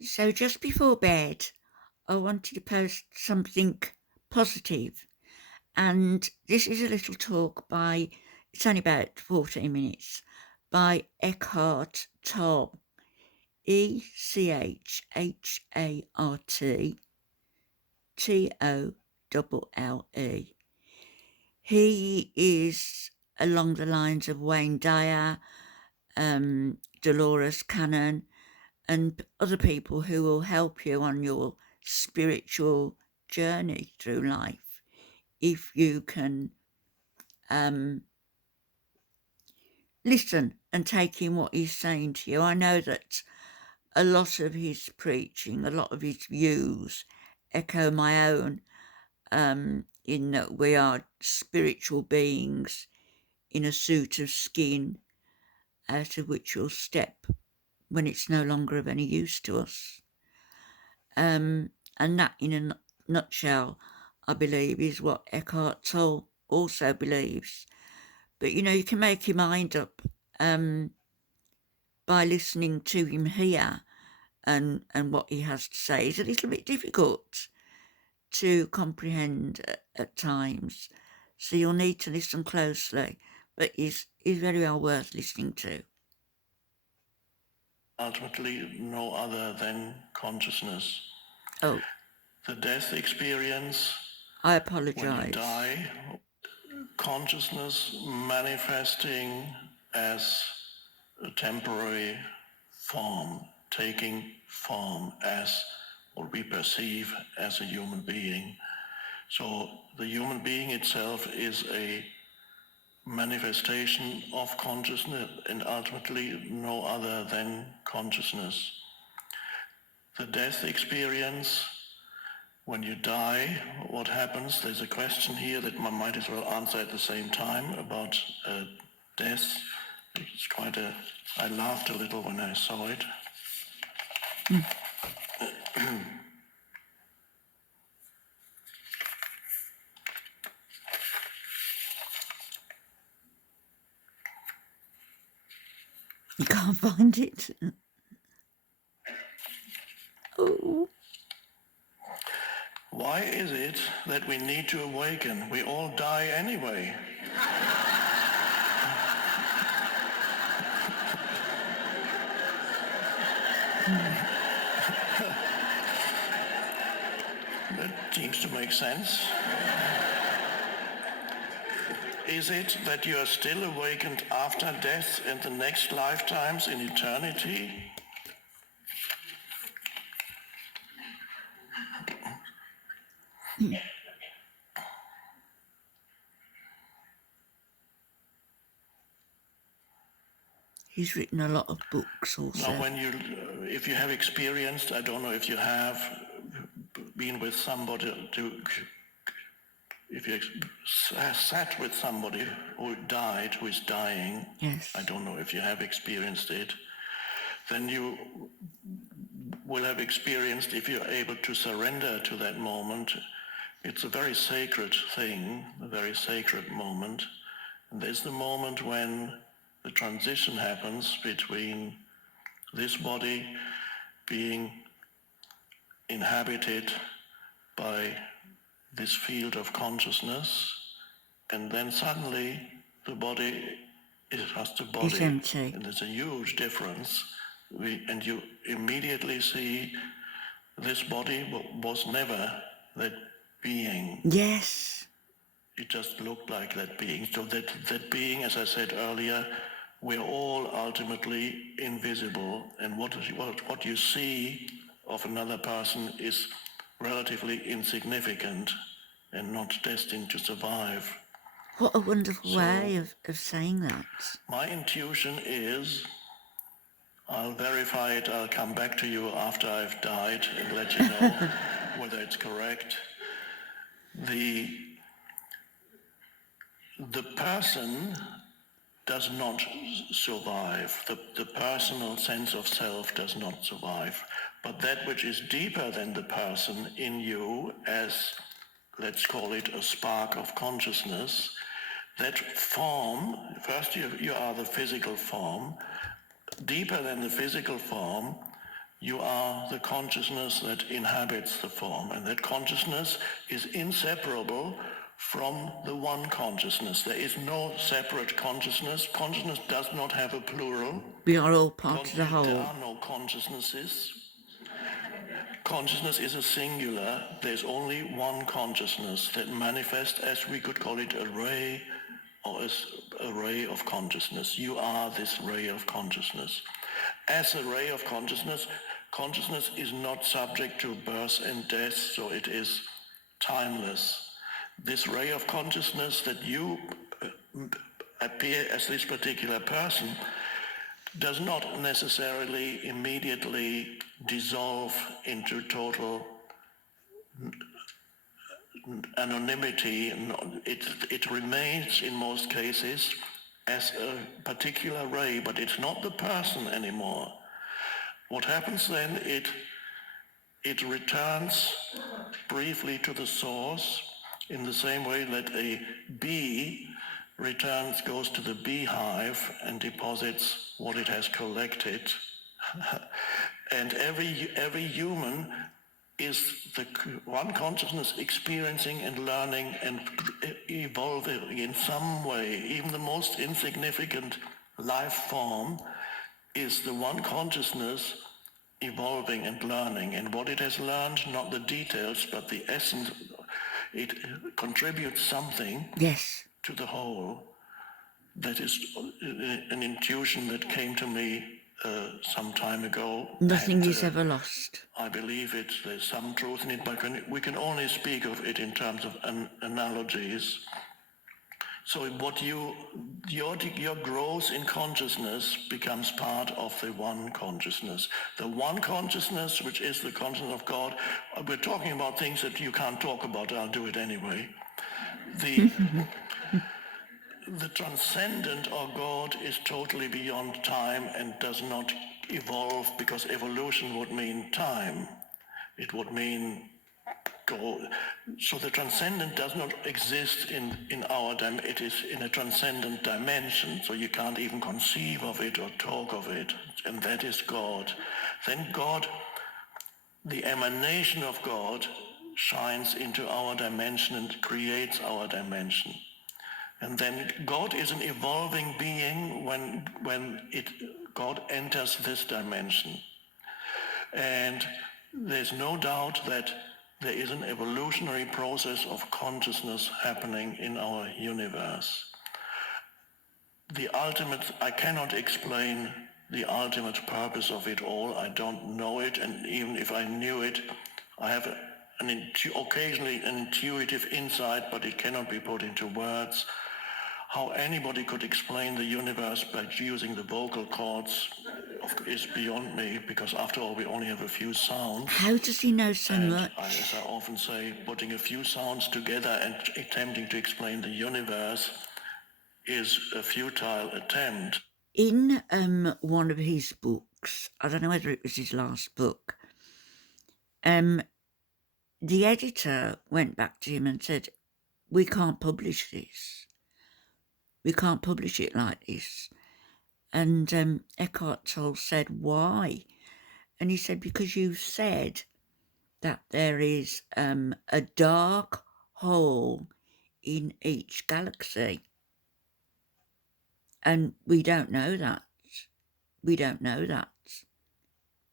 So just before bed, I wanted to post something positive, and this is a little talk by, it's only about 14 minutes, by Eckhart Tolle, EchartTolle. He is along the lines of Wayne Dyer, Dolores Cannon, and other people who will help you on your spiritual journey through life if you can listen and take in what he's saying to you. I know that a lot of his preaching, a lot of his views echo my own, in that we are spiritual beings in a suit of skin out of which we'll step when it's no longer of any use to us. And that, in a nutshell, I believe, is what Eckhart Tolle also believes. But you can make your mind up by listening to him here and what he has to say. It's a little bit difficult to comprehend at times, so you'll need to listen closely. But he's very well worth listening to. Ultimately, no other than consciousness. Oh, The death experience, I when you apologise. die, consciousness manifesting as a temporary form, taking form as what we perceive as a human being. So the human being itself is a manifestation of consciousness and ultimately no other than consciousness. The death experience, when you die, what happens? There's a question here that I might as well answer at the same time about death. It's I laughed a little when I saw it. You can't find it. Oh. Why is it that we need to awaken? We all die anyway. That seems to make sense. Is it that you are still awakened after death in the next lifetimes in eternity? He's written a lot of books also. Now, if you have experienced, I don't know if you have been with somebody if you sat with somebody who died, who is dying, Yes. I don't know if you have experienced it, then you will have experienced, if you're able to surrender to that moment, it's a very sacred thing, a very sacred moment. And there's the moment when the transition happens between this body being inhabited by this field of consciousness, and then suddenly the body is just a body. It's empty. And there's a huge difference. And you immediately see this body was never that being. Yes. It just looked like that being. So that being, as I said earlier, we're all ultimately invisible. And what you see of another person is relatively insignificant and not destined to survive. What a wonderful way of saying that. My intuition is, I'll verify it, I'll come back to you after I've died and let you know whether it's correct. The person does not survive. The personal sense of self does not survive. But that which is deeper than the person in you, as, let's call it, a spark of consciousness, that form, first you are the physical form, deeper than the physical form, You are the consciousness that inhabits the form, and that consciousness is inseparable from the one consciousness. There is no separate consciousness. Consciousness does not have a plural. We are all part of the There whole. are no consciousnesses. Consciousness is a singular. There's only one consciousness that manifests, as we could call it, a ray, or as a ray of consciousness. You are this ray of consciousness. As a ray of consciousness, consciousness is not subject to birth and death, so it is timeless. This ray of consciousness that you appear as this particular person does not necessarily immediately dissolve into total anonymity. It remains in most cases as a particular ray, but it's not the person anymore. What happens then, it returns briefly to the source in the same way that a bee goes to the beehive and deposits what it has collected. And every human is the one consciousness experiencing and learning and evolving in some way. Even the most insignificant life form is the one consciousness evolving and learning. And what it has learned, not the details, but the essence, it contributes something Yes. to the whole. That is an intuition that came to me some time ago. Nothing is ever lost. I believe it. There's some truth in it, but we can only speak of it in terms of analogies. So what your growth in consciousness becomes part of the one consciousness. The one consciousness, which is the consciousness of God. We're talking about things that you can't talk about. I'll do it anyway. The transcendent or God is totally beyond time and does not evolve, because evolution would mean time. It would mean go. So the transcendent does not exist in our time. It is in a transcendent dimension, so you can't even conceive of it or talk of it, and that is God. Then God, the emanation of God, shines into our dimension and creates our dimension. And then God is an evolving being when God enters this dimension. And there's no doubt that there is an evolutionary process of consciousness happening in our universe. I cannot explain the ultimate purpose of it all. I don't know it, and even if I knew it, I have occasionally an intuitive insight, but it cannot be put into words. How anybody could explain the universe by using the vocal cords is beyond me, because after all, we only have a few sounds. How does he know so much? As I often say, putting a few sounds together and attempting to explain the universe is a futile attempt. In one of his books, I don't know whether it was his last book, the editor went back to him and said, "We can't publish this. We can't publish it like this." And Eckhart Tolle said, "Why?" And he said, "Because you said that there is a dark hole in each galaxy. And we don't know that. We don't know that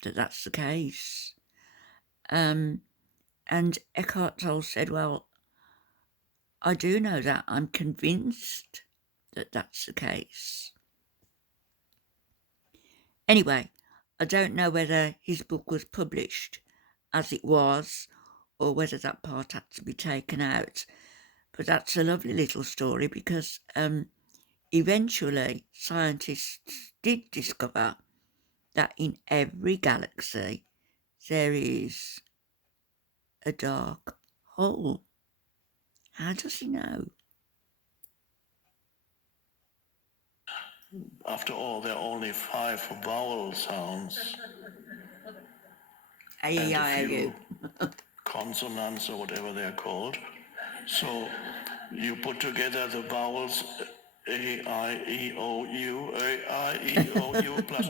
that's the case." And Eckhart Tolle said, "Well, I do know that. I'm convinced that that's the case." Anyway, I don't know whether his book was published as it was or whether that part had to be taken out. But that's a lovely little story, because eventually scientists did discover that in every galaxy there is a dark hole. How does he know? After all, there are only 5 vowel sounds A, and E, a I, O, few U. consonants, or whatever they're called. So you put together the vowels A, I, E, O, U, A, I, E, O, U, plus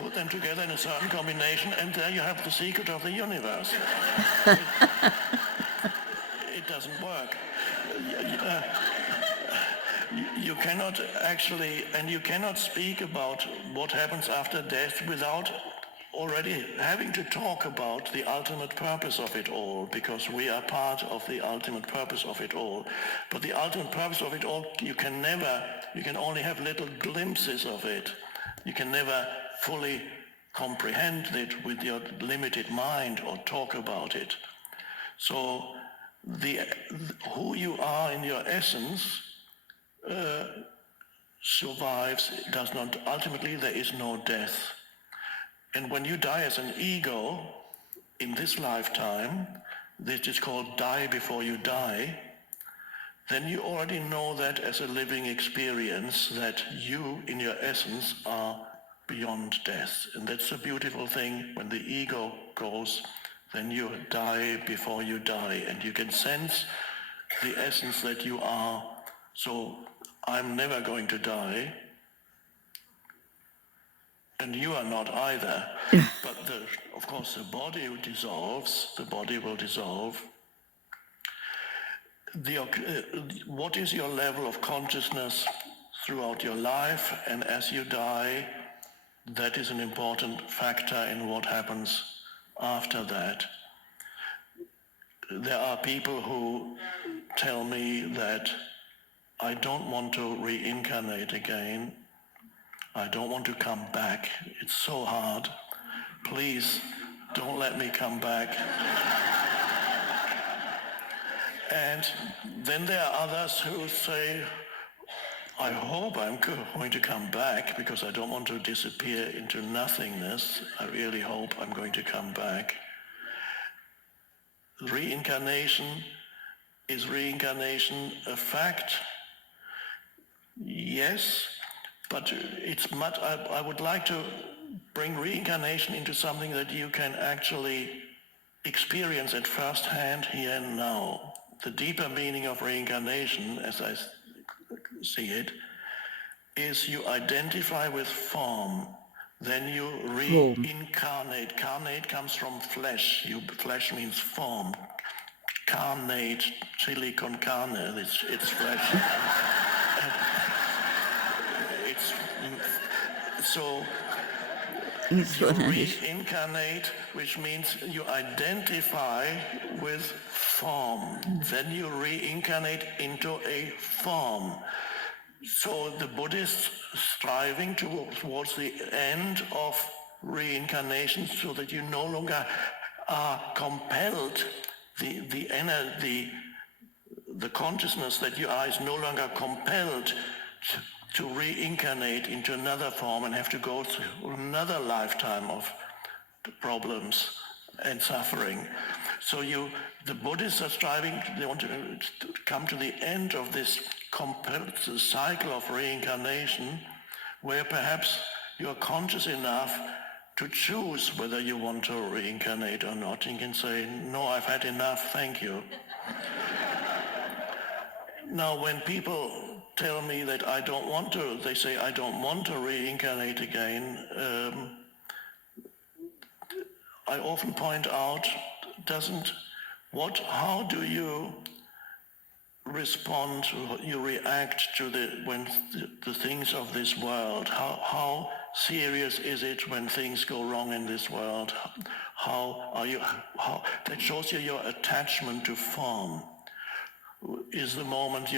put them together in a certain combination, and there you have the secret of the universe. It doesn't work. You cannot actually, and you cannot speak about what happens after death without already having to talk about the ultimate purpose of it all, because we are part of the ultimate purpose of it all. But the ultimate purpose of it all, you can only have little glimpses of it. You can never fully comprehend it with your limited mind or talk about it. So who you are in your essence survives, does not, ultimately there is no death. And when you die as an ego in this lifetime, this is called die before you die, then you already know that as a living experience, that you in your essence are beyond death. And that's a beautiful thing. When the ego goes, then you die before you die, and you can sense the essence that you are. So I'm never going to die, and you are not either. But of course the body dissolves, the body will dissolve. What is your level of consciousness throughout your life, and as you die, that is an important factor in what happens after that. There are people who tell me that I don't want to reincarnate again. I don't want to come back. It's so hard. Please don't let me come back. And then there are others who say, I hope I'm going to come back because I don't want to disappear into nothingness. I really hope I'm going to come back. Reincarnation, is reincarnation a fact? Yes, but I would like to bring reincarnation into something that you can actually experience at first hand here and now. The deeper meaning of reincarnation, as I see it, is you identify with form, then you reincarnate. Carnate comes from flesh. Flesh means form. Carnate, chili con carne, it's flesh. So you reincarnate, which means you identify with form. Then you reincarnate into a form. So the Buddhists striving towards the end of reincarnation, so that you no longer are compelled, the consciousness that you are is no longer compelled to reincarnate into another form and have to go through another lifetime of problems and suffering. So the Buddhists are striving, they want to come to the end of this cycle of reincarnation, where perhaps you're conscious enough to choose whether you want to reincarnate or not. You can say, no, I've had enough, thank you. Now, when people tell me that they say I don't want to reincarnate again, I often point out, how do you respond, you react to the things of this world? How serious is it when things go wrong in this world? That shows you your attachment to form. Is the moment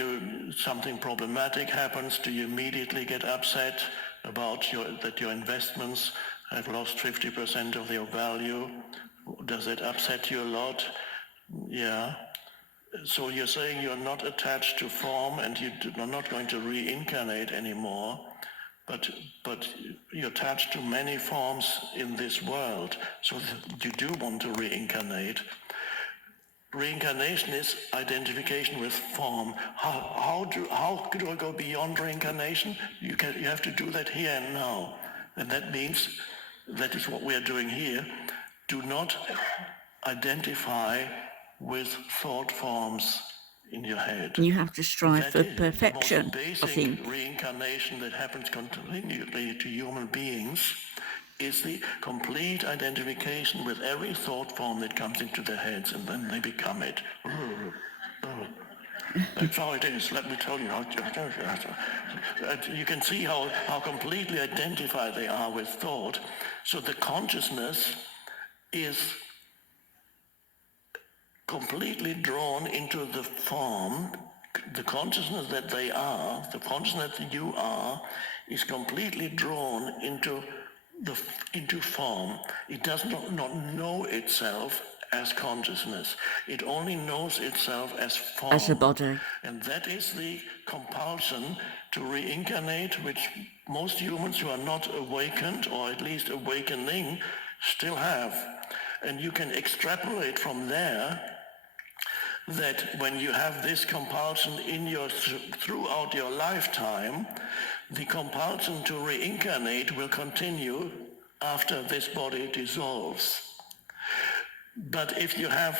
something problematic happens, do you immediately get upset about that your investments have lost 50% of their value? Does it upset you a lot? Yeah. So you're saying you're not attached to form and you're not going to reincarnate anymore, but you're attached to many forms in this world. So you do want to reincarnate. Reincarnation is identification with form. How do I go beyond reincarnation? You have to do that here and now. And that means, that is what we are doing here. Do not identify with thought forms in your head. You have to strive for perfection, The most basic reincarnation that happens continually to human beings is the complete identification with every thought form that comes into their heads, and then they become it. That's how it is, let me tell you. You can see how completely identified they are with thought. So the consciousness is completely drawn into the form. The consciousness that they are, the consciousness that you are, is completely drawn into form. It does not know itself as consciousness. It only knows itself as as a form. body. And that is the compulsion to reincarnate, which most humans who are not awakened, or at least awakening, still have. And you can extrapolate from there that when you have this compulsion throughout your lifetime, the compulsion to reincarnate will continue after this body dissolves. But if you have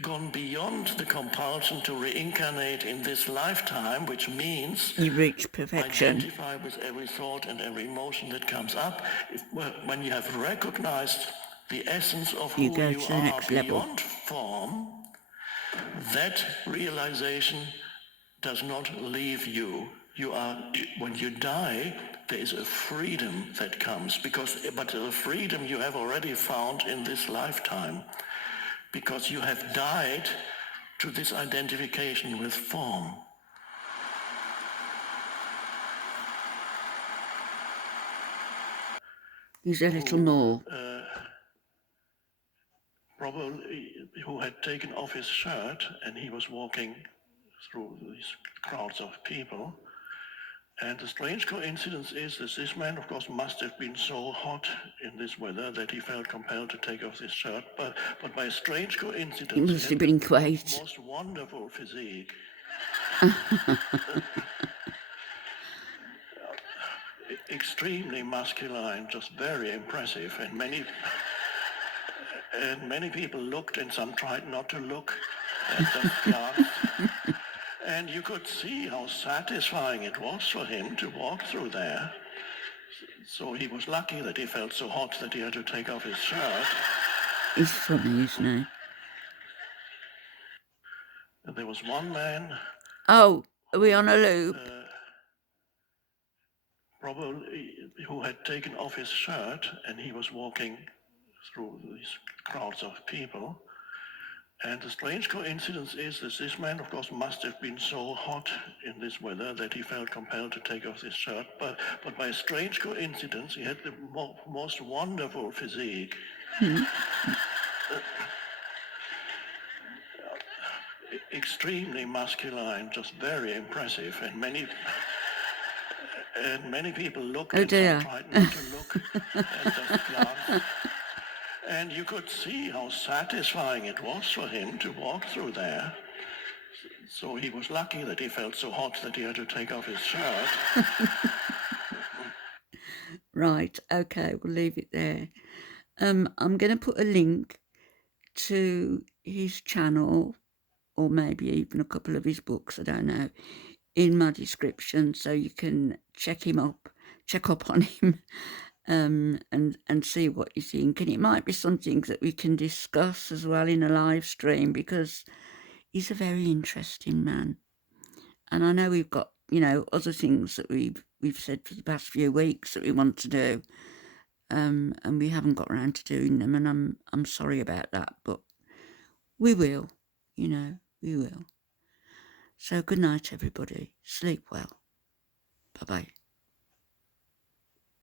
gone beyond the compulsion to reincarnate in this lifetime, which means You reach perfection. identify with every thought and every emotion that comes up, when you have recognized the essence of You who go you to the are next level. beyond form, that realization does not leave you. When you die, there is a freedom that comes, but the freedom you have already found in this lifetime, because you have died to this identification with form. Use a little more. Probably who had taken off his shirt, and he was walking through these crowds of people. And the strange coincidence is that this man, of course, must have been so hot in this weather that he felt compelled to take off his shirt. But by a strange It coincidence, he must had have the been quite. most wonderful physique. Extremely masculine, just very impressive. And many people looked, and some tried not to look, and just glanced. And you could see how satisfying it was for him to walk through there. So he was lucky that he felt so hot that he had to take off his shirt. He's funny, isn't he? And there was one man. Oh, are we on a loop? Probably who had taken off his shirt, and he was walking through these crowds of people. And the strange coincidence is that this man, of course, must have been so hot in this weather that he felt compelled to take off his shirt. But by a strange coincidence, he had the most wonderful physique. Extremely masculine, just very impressive. And many people looked, Oh and some dear. tried not to look, and just glanced. And you could see how satisfying it was for him to walk through there. So he was lucky that he felt so hot that he had to take off his shirt. Right, okay, we'll leave it there. I'm going to put a link to his channel, or maybe even a couple of his books, I don't know, in my description, so you can check up on him, and see what you think. And it might be something that we can discuss as well in a live stream, because he's a very interesting man. And I know we've got, other things that we've said for the past few weeks that we want to do, and we haven't got around to doing them, and I'm sorry about that, but we will, we will. So good night, everybody. Sleep well. Bye-bye.